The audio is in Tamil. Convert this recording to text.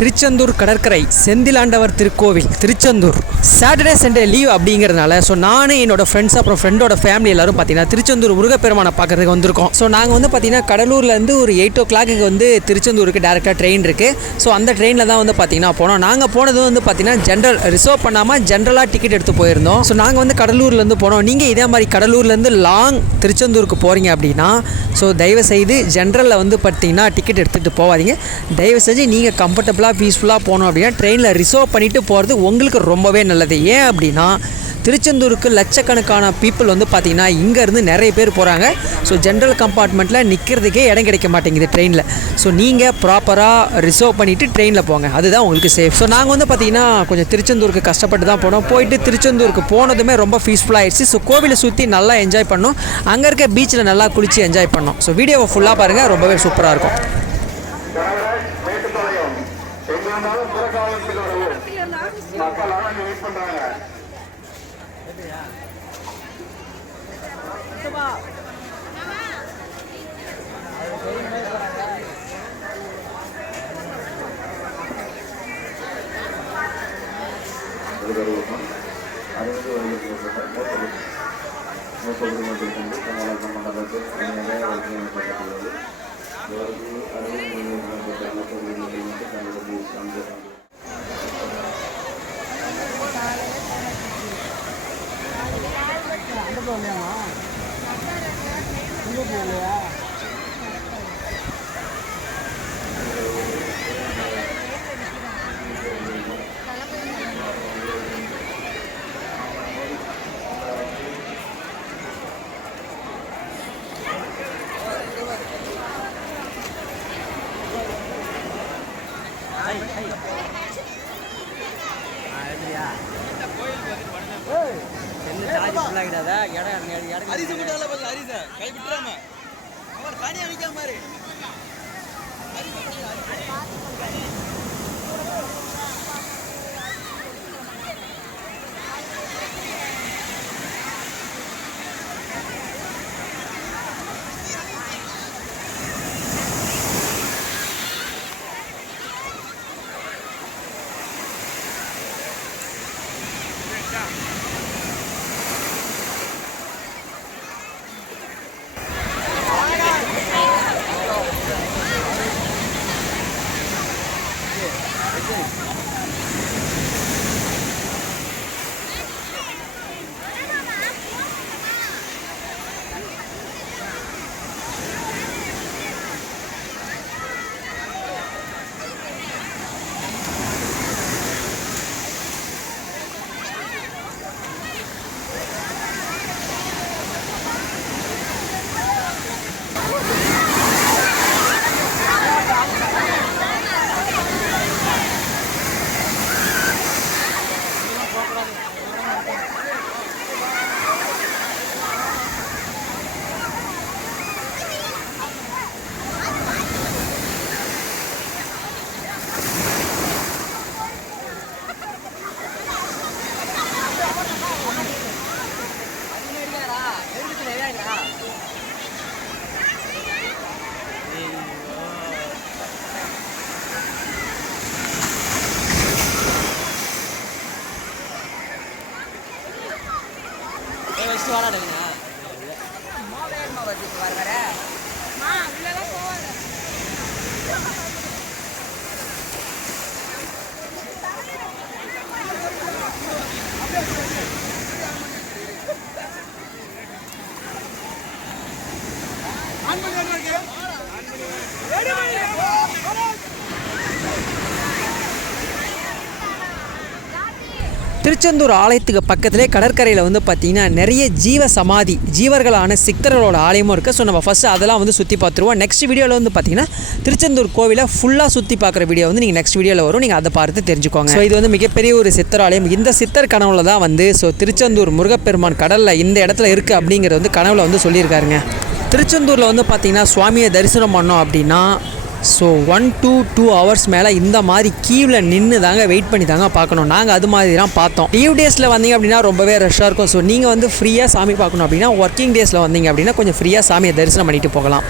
திருச்செந்தூர் கடற்கரை செந்திலாண்டவர் திருக்கோவில் திருச்செந்தூர் சாட்டர்டே சண்டே லீவ் அப்படிங்கிறதுனால ஸோ நான் என்னோட ஃப்ரெண்ட்ஸ் அப்புறம் ஃப்ரெண்டோட ஃபேமிலி எல்லாரும் பார்த்தீங்கன்னா திருச்செந்தூர் முருகப்பெருமானை பார்க்கறதுக்கு வந்திருக்கோம். ஸோ நாங்கள் வந்து பார்த்தீங்கன்னா கடலூர்லேருந்து ஒரு 8 o'clock வந்து திருச்செந்தூருக்கு டேரெக்டாக ட்ரெயின் இருக்குது. ஸோ அந்த ட்ரெயினில் தான் வந்து பார்த்தீங்கன்னா போனோம். நாங்கள் போனது வந்து பார்த்தீங்கன்னா ஜென்ரல் ரிசர்வ் பண்ணாமல் ஜென்ரலாக டிக்கெட் எடுத்து போயிருந்தோம். ஸோ நாங்கள் வந்து கடலூர்லேருந்து போனோம். நீங்கள் இதே மாதிரி கடலூர்லேருந்து லாங் திருச்செந்தூருக்கு போகிறீங்க அப்படின்னா ஸோ தயவுசெய்து ஜென்ரலில் வந்து பார்த்தீங்கன்னா டிக்கெட் எடுத்துகிட்டு போகாதீங்க. தயவுசெய்து நீங்கள் கம்ஃபர்டபுளாக பீஸ்ஃபுல்லாக போகணும் அப்படின்னா ட்ரெயினில் ரிசர்வ் பண்ணிவிட்டு போகிறது உங்களுக்கு ரொம்பவே நல்லது. ஏன் அப்படின்னா திருச்செந்தூருக்கு லட்சக்கணக்கான பீப்புள் வந்து பார்த்திங்கன்னா இங்கேருந்து நிறைய பேர் போகிறாங்க. ஸோ ஜென்ரல் கம்பார்ட்மெண்ட்டில் நிற்கிறதுக்கே இடம் கிடைக்க மாட்டேங்குது ட்ரெயினில். ஸோ நீங்கள் ப்ராப்பராக ரிசர்வ் பண்ணிவிட்டு ட்ரெயினில் போங்க, அதுதான் உங்களுக்கு சேஃப். ஸோ நாங்கள் வந்து பார்த்திங்கன்னா கொஞ்சம் திருச்செந்தூருக்கு கஷ்டப்பட்டு தான் போனோம். போயிட்டு திருச்செந்தூருக்கு போனதுமே ரொம்ப பீஸ்ஃபுல்லாகிடுச்சு. ஸோ கோவிலை சுற்றி நல்லா என்ஜாய் பண்ணோம். அங்கே இருக்க பீச்சில் நல்லா குளித்து என்ஜாய் பண்ணோம். ஸோ வீடியோவை ஃபுல்லாக பாருங்கள், ரொம்பவே சூப்பராக இருக்கும். திருச்செந்தூர் ஆலயத்துக்கு பக்கத்திலே கடற்கரையில் வந்து பார்த்திங்கன்னா நிறைய ஜீவ சமாதி ஜீவர்களான சித்தர்களோட ஆலயமும் இருக்குது. ஸோ நம்ம ஃபஸ்ட்டு அதெல்லாம் வந்து சுற்றி பார்த்துருவோம். நெக்ஸ்ட் வீடியோவில் வந்து பார்த்திங்கன்னா திருச்செந்தூர் கோவிலை ஃபுல்லாக சுற்றி பார்க்குற வீடியோ வந்து நீங்கள் நெக்ஸ்ட் வீடியோவில் வரும், நீங்கள் அதை பார்த்து தெரிஞ்சுக்கோங்க. ஸோ இது வந்து மிகப்பெரிய ஒரு சித்தர் ஆலயம். இந்த சித்தர் கனவுல தான் வந்து ஸோ திருச்செந்தூர் முருகப்பெருமான் கடலில் இந்த இடத்துல இருக்குது அப்படிங்கிறது வந்து கனவுல வந்து சொல்லியிருக்காருங்க. திருச்செந்தூரில் வந்து பார்த்திங்கன்னா சுவாமியை தரிசனம் பண்ணோம் அப்படின்னா ஸோ 1 to 2 hours மேலே இந்த மாதிரி கியூவில் நின்று தாங்க வெயிட் பண்ணி தாங்க பார்க்கணும். நாங்கள் அது மாதிரி தான் பார்த்தோம். லீவ் டேஸில் வந்தீங்க அப்படின்னா ரொம்பவே ரஷ்ஷாக இருக்கும். ஸோ நீங்கள் வந்து ஃப்ரீயாக சாமி பார்க்கணும் அப்படின்னா ஒர்க்கிங் டேஸில் வந்தீங்க அப்படின்னா கொஞ்சம் ஃப்ரீயாக சாமியை தரிசனம் பண்ணிட்டு போகலாம்.